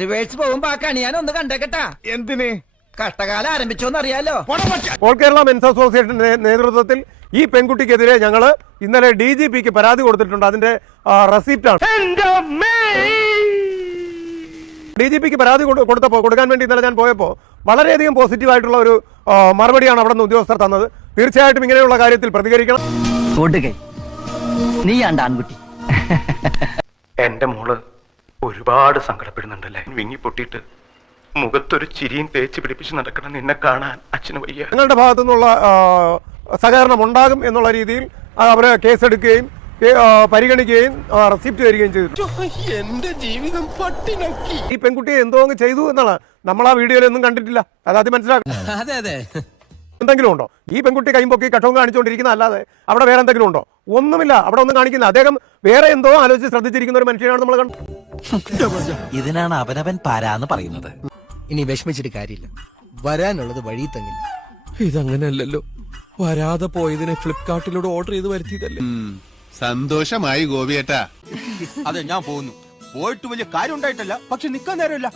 Reverse പോകുമ്പോ ആ കണി ഞാൻ ഒന്ന് കണ്ടേക്കട്ടാ. എന്തിന്? കഷ്ടകാലം ആരംഭിച്ചോന്ന് അറിയാലോ. ഓൾ കേരള മെൻസ് അസോസിയേഷന്റെ നേതൃത്വത്തിൽ ഈ പെൺകുട്ടിക്കെതിരെ ഞങ്ങൾ ഇന്നലെ DGPക്ക് പരാതി കൊടുത്തിട്ടുണ്ട്. അതിന്റെ റെസിപ്റ്റാണ്. DGPക്ക് പരാതി കൊടുക്കാൻ വേണ്ടി ഇന്നലെ ഞാൻ പോയപ്പോൾ വളരെയധികം പോസിറ്റീവായിട്ടുള്ള ഒരു മറുപടിയാണ് അവിടെ നിന്ന് ഉദ്യോഗസ്ഥർ തന്നത്. തീർച്ചയായിട്ടും ഇങ്ങനെയുള്ള കാര്യത്തിൽ പ്രതികരിക്കണം. ആൺകുട്ടി എന്റെ മോള് ഒരുപാട് സങ്കടപ്പെടുന്നുണ്ടല്ലേ. വിങ്ങി പൊട്ടിയിട്ട് മുഖത്തൊരു ചിരിയും തേച്ച് പിടിപ്പിച്ച് നടക്കണം നിന്നെ കാണാൻ അച്ഛന് വയ്യ. ഞങ്ങളുടെ ഭാഗത്തു നിന്നുള്ള സഹകരണം ഉണ്ടാകും എന്നുള്ള രീതിയിൽ അവരെ കേസെടുക്കുകയും പരിഗണിക്കുകയും റെസിപ്റ്റ് തരികയും ചെയ്തു. എന്റെ ജീവിതം പട്ടിണക്കി. ഈ പെൺകുട്ടിയെ എന്തോ അങ്ങ് ചെയ്തു എന്നുള്ള നമ്മൾ ആ വീഡിയോയിലൊന്നും കണ്ടിട്ടില്ല. അതാദ്യം മനസ്സിലാക്കണം. എന്തെങ്കിലും ഉണ്ടോ? ഈ പെൺകുട്ടി കൈമ്പൊക്കി കട്ടവും കാണിച്ചുകൊണ്ടിരിക്കുന്ന അല്ലാതെ അവിടെ വേറെ എന്തെങ്കിലും ഉണ്ടോ? ഒന്നുമില്ല. അവിടെ ഒന്നും കാണിക്കുന്ന അദ്ദേഹം വേറെ എന്തോ ആലോചിച്ച് ശ്രദ്ധിച്ചിരിക്കുന്ന ഒരു മനുഷ്യനാണ് നമ്മൾ കണ്ടത്. ഇതിനാണ് അവനവൻ പാരാന്ന് പറയുന്നത്. ഇനി വിഷമിച്ചിട്ട് കാര്യമില്ല, വരാനുള്ളത് വഴി തങ്ങില്ല. ഇതങ്ങനെയല്ലല്ലോ, വരാതെ പോയതിനെ ഫ്ലിപ്കാർട്ടിലൂടെ ഓർഡർ ചെയ്ത് വരുത്തിയതല്ലേ. സന്തോഷമായി ഗോപിയേട്ടാ. അതെ, ഞാൻ പോകുന്നു. പോയിട്ട് വലിയ കാര്യം ഉണ്ടായിട്ടല്ല, പക്ഷെ നിക്കാൻ നേരമില്ല.